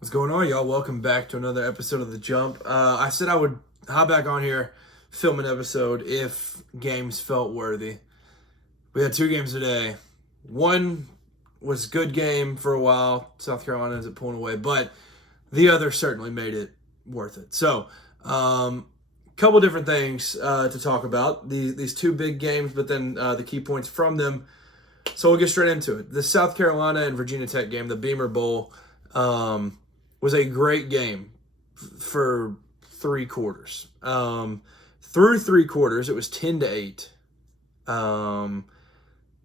What's going on, y'all? Welcome back to another episode of The Jump. I said I would hop back on here, film an episode if games felt worthy. We had two games today. One was a good game for a while. South Carolina ends up pulling away, but the other certainly made it worth it. So, couple different things to talk about. These two big games, but then the key points from them. So we'll get straight into it. The South Carolina and Virginia Tech game, the Beamer Bowl, was a great game for three quarters. Through three quarters, it was 10-8.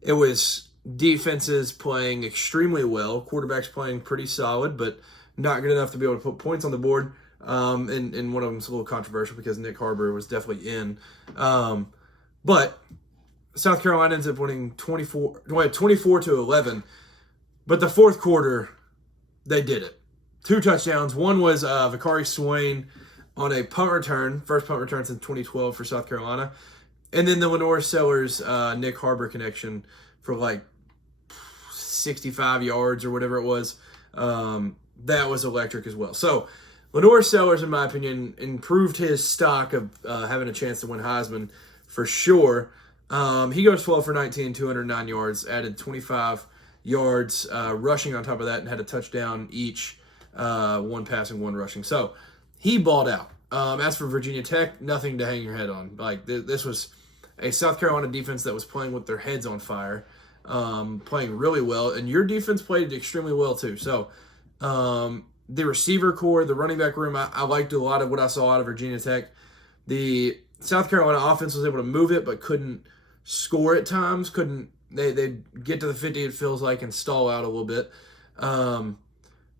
It was defenses playing extremely well, quarterbacks playing pretty solid, but not good enough to be able to put points on the board. And one of them's a little controversial because Nick Harbor was definitely in. But South Carolina ends up winning 24-11. But the fourth quarter, they did it. Two touchdowns. One was Vakari Swain on a punt return, first punt return since 2012 for South Carolina. And then the Lenore Sellers Nick Harbor connection for like 65 yards or whatever it was. That was electric as well. So Lenore Sellers, in my opinion, improved his stock of having a chance to win Heisman for sure. He goes 12 for 19, 209 yards, added 25 yards rushing on top of that, and had a touchdown each, one passing, one rushing. So he balled out. As for Virginia Tech, nothing to hang your head on. Like this was a South Carolina defense that was playing with their heads on fire, playing really well, and your defense played extremely well too. So the receiver core, the running back room, I liked a lot of what I saw out of Virginia Tech. The South Carolina offense was able to move it, but couldn't score at times. They get to the 50, it feels like, and stall out a little bit.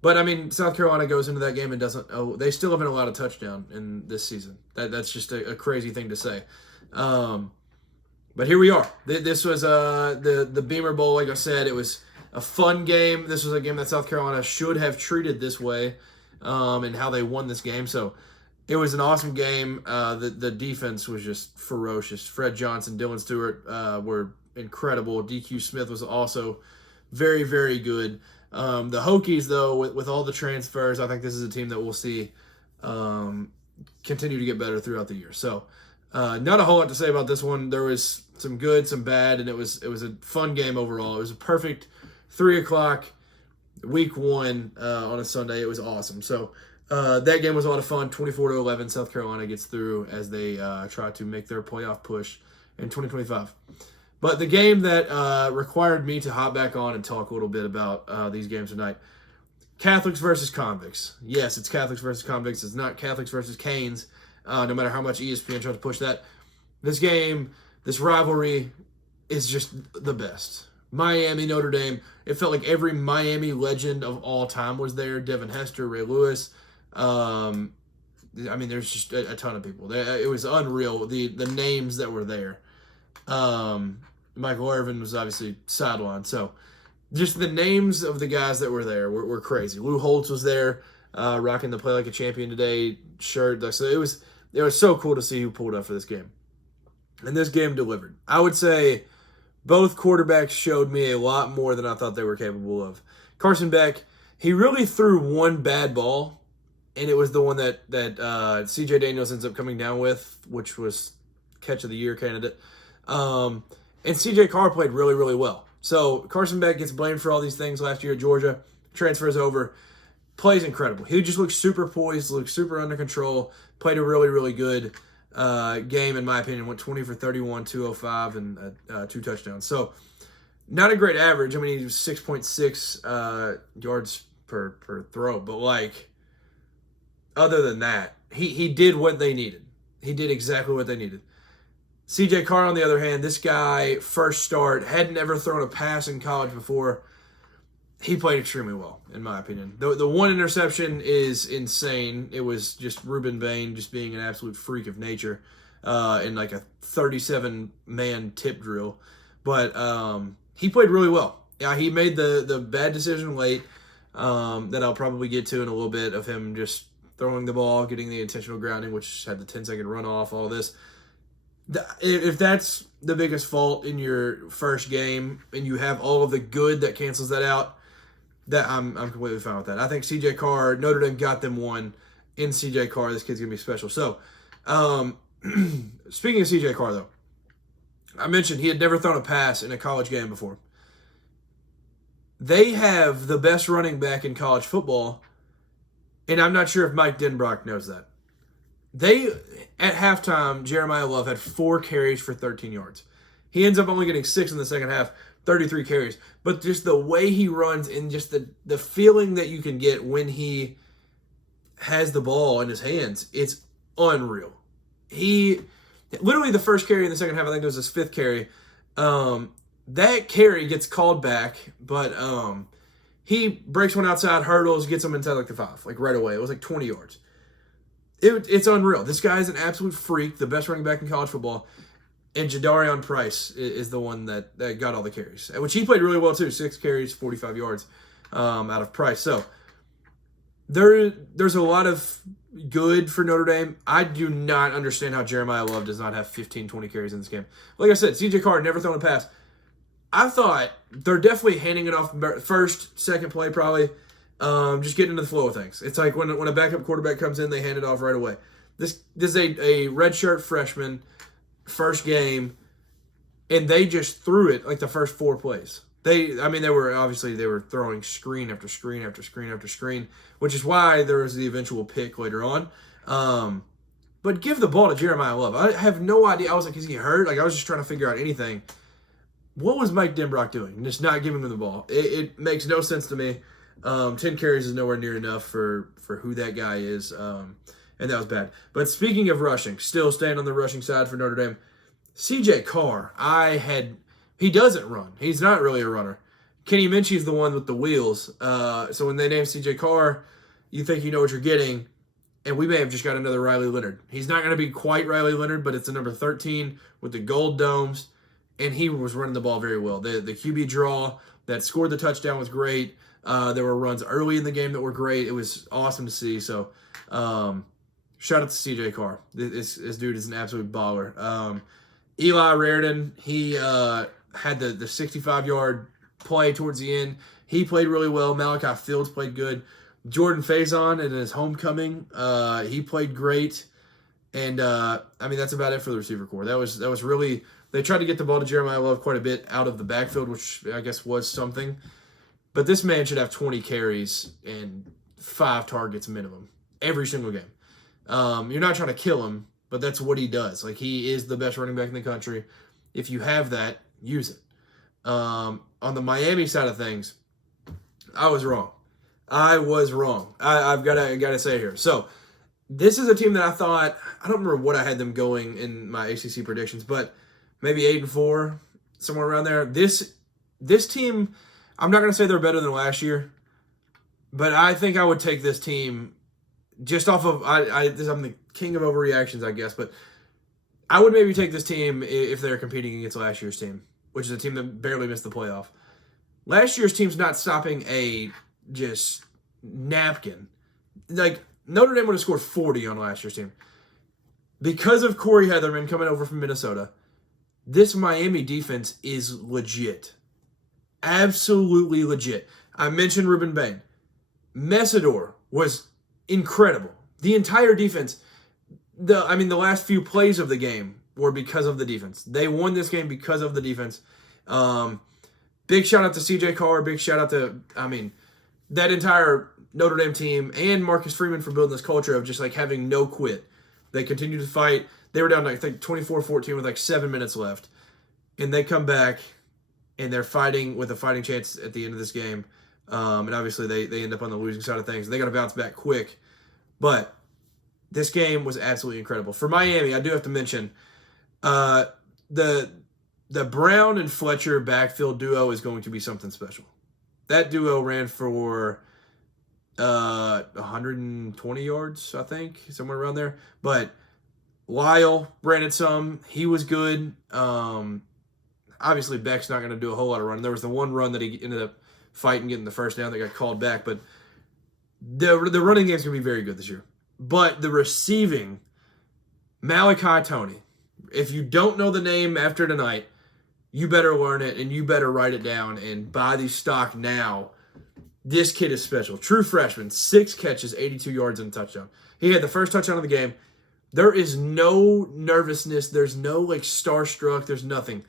But I mean, South Carolina goes into that game and doesn't. Oh, they still haven't allowed a touchdown in this season. That's just a crazy thing to say. But here we are. This was the Beamer Bowl. Like I said, it was a fun game. This was a game that South Carolina should have treated this way, and how they won this game. So it was an awesome game. The defense was just ferocious. Fred Johnson, Dylan Stewart were incredible. DQ Smith was also very, very good. The Hokies, though, with all the transfers, I think this is a team that we'll see continue to get better throughout the year. So not a whole lot to say about this one. There was some good, some bad, and it was a fun game overall. It was a perfect 3 o'clock week one on a Sunday. It was awesome. So that game was a lot of fun. 24-11, South Carolina gets through as they try to make their playoff push in 2025. But the game that required me to hop back on and talk a little bit about these games tonight, Catholics versus Convicts. Yes, it's Catholics versus Convicts. It's not Catholics versus Canes, no matter how much ESPN tries to push that. This game, this rivalry, is just the best. Miami, Notre Dame, it felt like every Miami legend of all time was there. Devin Hester, Ray Lewis. I mean, there's just a ton of people. It was unreal, the names that were there. Michael Irvin was obviously sidelined. So just the names of the guys that were there were crazy. Lou Holtz was there, rocking the Play Like a Champion Today shirt. So it was so cool to see who pulled up for this game. And this game delivered. I would say both quarterbacks showed me a lot more than I thought they were capable of. Carson Beck, he really threw one bad ball, and it was the one that C.J. Daniels ends up coming down with, which was Catch of the Year candidate. And C.J. Carr played really, really well. So Carson Beck gets blamed for all these things last year at Georgia, transfers over, plays incredible. He just looks super poised, looks super under control, played a really, really good game, in my opinion. Went 20 for 31, 205, and 2 touchdowns. So not a great average. I mean, he was 6.6 yards per throw. But, like, other than that, he did what they needed. He did exactly what they needed. C.J. Carr, on the other hand, this guy, first start, hadn't ever thrown a pass in college before. He played extremely well, in my opinion. The one interception is insane. It was just Reuben Bain just being an absolute freak of nature in like a 37-man tip drill. But he played really well. Yeah, he made the bad decision late that I'll probably get to in a little bit, of him just throwing the ball, getting the intentional grounding, which had the 10-second runoff, all this. If that's the biggest fault in your first game and you have all of the good that cancels that out, that I'm completely fine with that. I think C.J. Carr, Notre Dame got them one in C.J. Carr. This kid's going to be special. So, speaking of C.J. Carr, though, I mentioned he had never thrown a pass in a college game before. They have the best running back in college football, and I'm not sure if Mike Denbrock knows that. At halftime, Jeremiyah Love had 4 carries for 13 yards. He ends up only getting 6 in the second half, 33 carries. But just the way he runs and just the feeling that you can get when he has the ball in his hands, it's unreal. He, literally the first carry in the second half, I think it was his 5th carry, that carry gets called back, but he breaks one outside, hurdles, gets him inside like the 5, like right away. It was like 20 yards. It's unreal. This guy is an absolute freak, the best running back in college football. And Jadarian Price is the one that got all the carries, which he played really well too. 6 carries, 45 yards out of Price. So there's a lot of good for Notre Dame. I do not understand how Jeremiyah Love does not have 15, 20 carries in this game. Like I said, C.J. Carr never thrown a pass. I thought they're definitely handing it off first, second play probably, just getting into the flow of things. It's like when a backup quarterback comes in, they hand it off right away. This is a redshirt freshman, first game, and they just threw it like the first 4 plays. They were throwing screen after screen after screen after screen, which is why there was the eventual pick later on. But give the ball to Jeremiyah Love. I have no idea. I was like, is he hurt? Like, I was just trying to figure out anything. What was Mike Denbrock doing? Just not giving him the ball. It makes no sense to me. 10 carries is nowhere near enough for who that guy is, and that was bad. But speaking of rushing, still staying on the rushing side for Notre Dame, C.J. Carr, he doesn't run. He's not really a runner. Kenny Minchie's the one with the wheels. So when they name C.J. Carr, you think you know what you're getting, and we may have just got another Riley Leonard. He's not going to be quite Riley Leonard, but it's a number 13 with the gold domes, and he was running the ball very well. The QB draw that scored the touchdown was great. There were runs early in the game that were great. It was awesome to see. So shout out to C.J. Carr. This dude is an absolute baller. Eli Raridan, he had the 65-yard play towards the end. He played really well. Malachi Fields played good. Jordan Faison in his homecoming, he played great. And, that's about it for the receiver corps. That was really... They tried to get the ball to Jeremiyah Love quite a bit out of the backfield, which I guess was something. But this man should have 20 carries and 5 targets minimum every single game. You're not trying to kill him, but that's what he does. Like, he is the best running back in the country. If you have that, use it. On the Miami side of things, I was wrong. I've got to say here. So, this is a team that I thought, I don't remember what I had them going in my ACC predictions, but maybe 8-4, somewhere around there. This team, I'm not going to say they're better than last year, but I think I would take this team just off of, I'm the king of overreactions, I guess, but I would maybe take this team if they're competing against last year's team, which is a team that barely missed the playoff. Last year's team's not stopping a just napkin. Like, Notre Dame would have scored 40 on last year's team. Because of Corey Heatherman coming over from Minnesota, this Miami defense is legit. Absolutely legit. I mentioned Ruben Bain. Messidor was incredible. The entire defense, the last few plays of the game were because of the defense. They won this game because of the defense. Big shout out to C.J. Carr. Big shout out to, that entire Notre Dame team and Marcus Freeman for building this culture of just like having no quit. They continue to fight. They were down, I think, 24-14 with like 7 minutes left. And they come back, and they're fighting with a fighting chance at the end of this game. And obviously, they end up on the losing side of things. They got to bounce back quick. But this game was absolutely incredible. For Miami, I do have to mention the Brown and Fletcher backfield duo is going to be something special. That duo ran for 120 yards, I think, somewhere around there. But Lyle ran it some. He was good. Obviously, Beck's not going to do a whole lot of running. There was the one run that he ended up fighting, getting the first down that got called back. But the running game's going to be very good this year. But the receiving, Malachi Toney, if you don't know the name after tonight, you better learn it and you better write it down and buy these stock now. This kid is special. True freshman, 6 catches, 82 yards, and a touchdown. He had the first touchdown of the game. There is no nervousness. There's no, like, starstruck. There's nothing.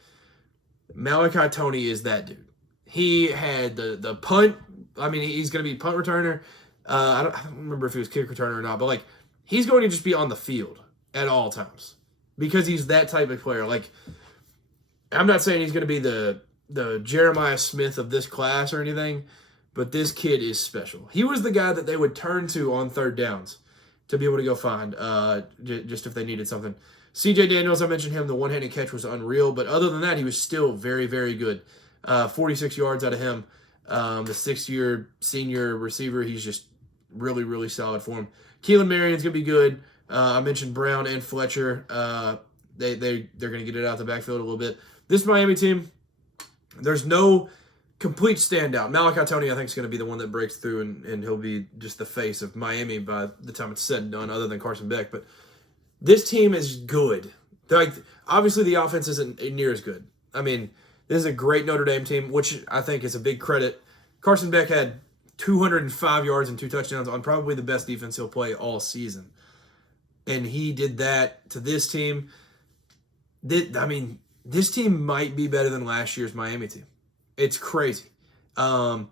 Malachi Tony is that dude. He had the punt. I mean, he's going to be punt returner. I don't remember if he was kick returner or not, but, like, he's going to just be on the field at all times because he's that type of player. Like, I'm not saying he's going to be the Jeremiah Smith of this class or anything, but this kid is special. He was the guy that they would turn to on third downs to be able to go find, just if they needed something. C.J. Daniels, I mentioned him. The one-handed catch was unreal, but other than that, he was still very, very good. 46 yards out of him. The 6-year senior receiver, he's just really, really solid for him. Keelan Marion's going to be good. I mentioned Brown and Fletcher. They're going to get it out the backfield a little bit. This Miami team, there's no complete standout. Malachi Tony, I think, is going to be the one that breaks through, and he'll be just the face of Miami by the time it's said and done, other than Carson Beck. But this team is good. Like, obviously, the offense isn't near as good. I mean, this is a great Notre Dame team, which I think is a big credit. Carson Beck had 205 yards and 2 touchdowns on probably the best defense he'll play all season. And he did that to this team. This team might be better than last year's Miami team. It's crazy. I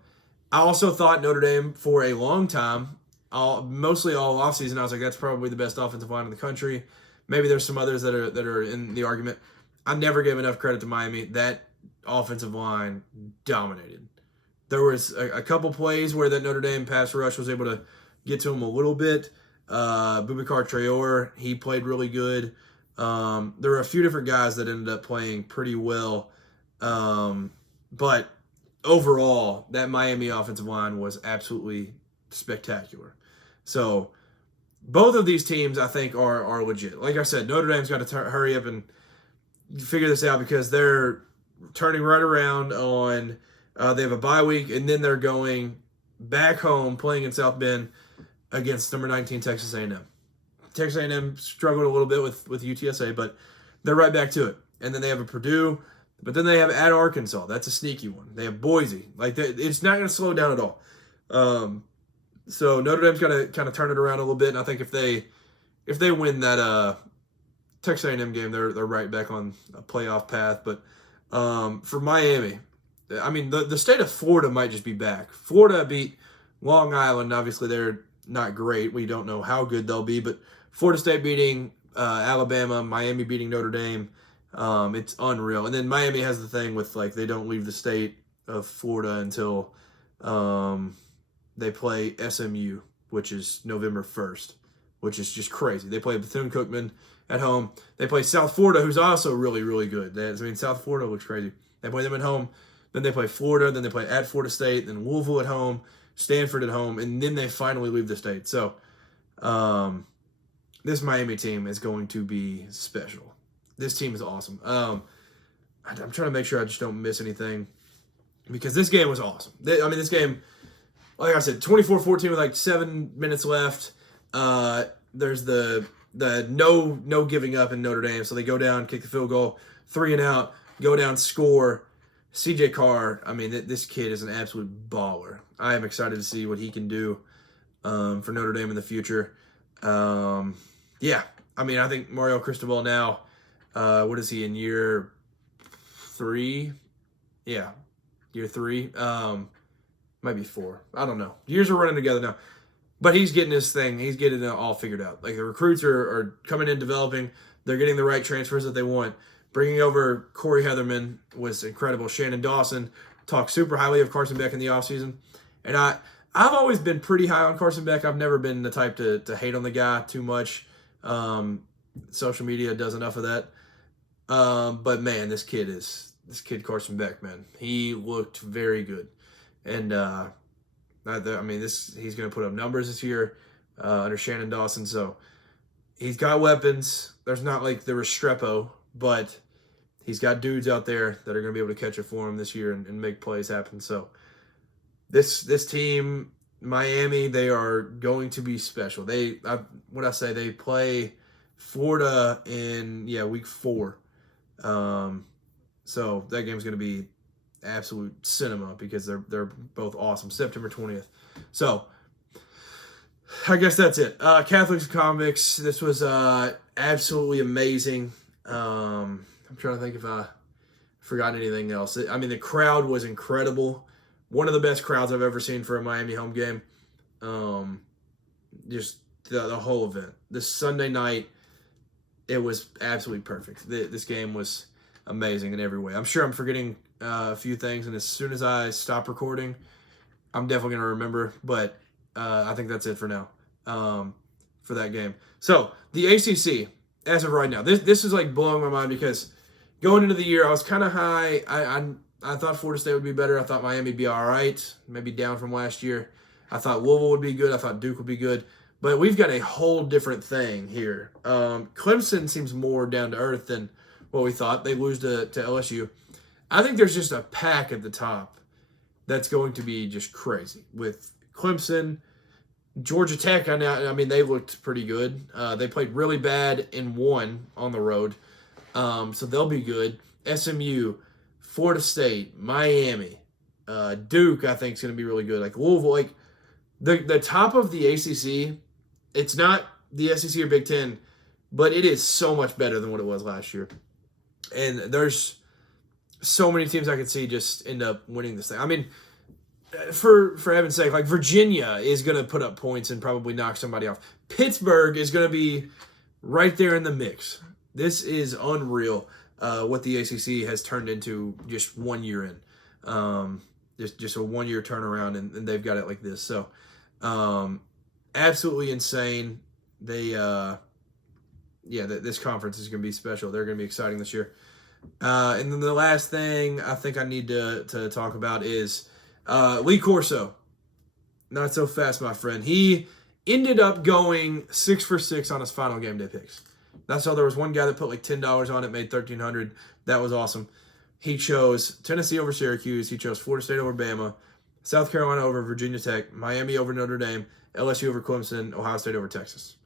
also thought Notre Dame for a long time, mostly all offseason, I was like, that's probably the best offensive line in the country. Maybe there's some others that are in the argument. I never gave enough credit to Miami. That offensive line dominated. There was a couple plays where that Notre Dame pass rush was able to get to him a little bit. Boubacar Traore, he played really good. There were a few different guys that ended up playing pretty well. But overall, that Miami offensive line was absolutely spectacular. So both of these teams, I think, are legit. Like I said, Notre Dame's got to hurry up and figure this out because they're turning right around on they have a bye week, and then they're going back home playing in South Bend against number 19 Texas A&M. Texas A&M struggled a little bit with UTSA, but they're right back to it. And then they have a Purdue, but then they have at Arkansas. That's a sneaky one. They have Boise. Like, it's not going to slow down at all. So Notre Dame's got to kind of turn it around a little bit, and I think if they win that Texas A&M game, they're right back on a playoff path. But for Miami, I mean, the state of Florida might just be back. Florida beat Long Island. Obviously, they're not great. We don't know how good they'll be, but Florida State beating Alabama, Miami beating Notre Dame, it's unreal. And then Miami has the thing with, like, they don't leave the state of Florida until they play SMU, which is November 1st, which is just crazy. They play Bethune-Cookman at home. They play South Florida, who's also really, really good. South Florida looks crazy. They play them at home. Then they play Florida. Then they play at Florida State. Then Louisville at home. Stanford at home. And then they finally leave the state. So this Miami team is going to be special. This team is awesome. I'm trying to make sure I just don't miss anything because this game was awesome. This game, like I said, 24-14 with like 7 minutes left. There's the no giving up in Notre Dame. So they go down, kick the field goal, 3 and out, go down, score. C.J. Carr, this kid is an absolute baller. I am excited to see what he can do for Notre Dame in the future. I think Mario Cristobal now, what is he, in year 3? Yeah, year 3. Might be 4. I don't know. Years are running together now. But he's getting his thing. He's getting it all figured out. Like, the recruits are coming in, developing. They're getting the right transfers that they want. Bringing over Corey Heatherman was incredible. Shannon Dawson talked super highly of Carson Beck in the offseason. And I've always been pretty high on Carson Beck. I've never been the type to hate on the guy too much. Social media does enough of that. But, man, this kid Carson Beck, man. He looked very good. And, he's going to put up numbers this year under Shannon Dawson. So he's got weapons. There's not like the Restrepo, but he's got dudes out there that are going to be able to catch it for him this year and make plays happen. So this team, Miami, they are going to be special. They play Florida in week 4. So that game's going to be absolute cinema because they're both awesome. September 20th. So I guess that's it. Catholics and Convicts. This was absolutely amazing. I'm trying to think if I forgot anything else. I mean, the crowd was incredible. One of the best crowds I've ever seen for a Miami home game. Just the whole event. This Sunday night, it was absolutely perfect. This game was amazing in every way. I'm sure I'm forgetting a few things, and as soon as I stop recording, I'm definitely going to remember, but I think that's it for now for that game. So, the ACC, as of right now, this is like blowing my mind because going into the year, I was kind of high. I thought Florida State would be better. I thought Miami would be all right, maybe down from last year. I thought Louisville would be good. I thought Duke would be good. But we've got a whole different thing here. Clemson seems more down to earth than what we thought. They lose to LSU. I think there's just a pack at the top that's going to be just crazy. With Clemson, Georgia Tech, I mean, they looked pretty good. They played really bad and won on the road. So they'll be good. SMU, Florida State, Miami, Duke, I think is going to be really good. Like Louisville, like the top of the ACC, it's not the SEC or Big Ten, but it is so much better than what it was last year. And there's so many teams I could see just end up winning this thing. I mean, for heaven's sake, like Virginia is going to put up points and probably knock somebody off. Pittsburgh is going to be right there in the mix. This is unreal what the ACC has turned into just 1 year in. Just a 1 year turnaround, and they've got it like this. So, absolutely insane. They, this conference is going to be special. They're going to be exciting this year. And then the last thing I think I need to talk about is Lee Corso. Not so fast, my friend. He ended up going 6 for 6 on his final game day picks. That's all. There was one guy that put like $10 on it, made $1,300. That was awesome. He chose Tennessee over Syracuse. He chose Florida State over Bama, South Carolina over Virginia Tech, Miami over Notre Dame, LSU over Clemson, Ohio State over Texas.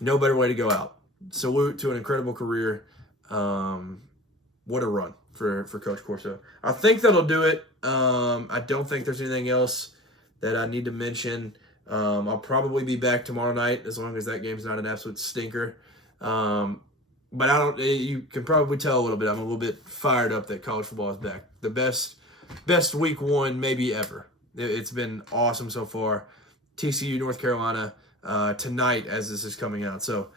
No better way to go out. Salute to an incredible career. What a run for Coach Corso. I think that'll do it. I don't think there's anything else that I need to mention. I'll probably be back tomorrow night as long as that game's not an absolute stinker. But you can probably tell a little bit. I'm a little bit fired up that college football is back. The best week one maybe ever. It's been awesome so far. TCU, North Carolina, tonight as this is coming out. So,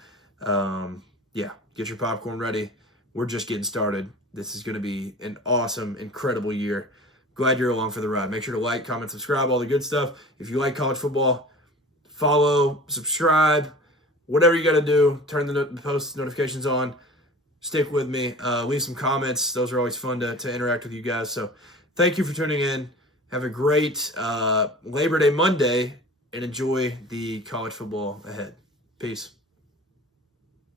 get your popcorn ready. We're just getting started. This is going to be an awesome, incredible year. Glad you're along for the ride. Make sure to like, comment, subscribe, all the good stuff. If you like college football, follow, subscribe, whatever you got to do. Turn the post notifications on. Stick with me. Leave some comments. Those are always fun to interact with you guys. So thank you for tuning in. Have a great Labor Day Monday and enjoy the college football ahead. Peace.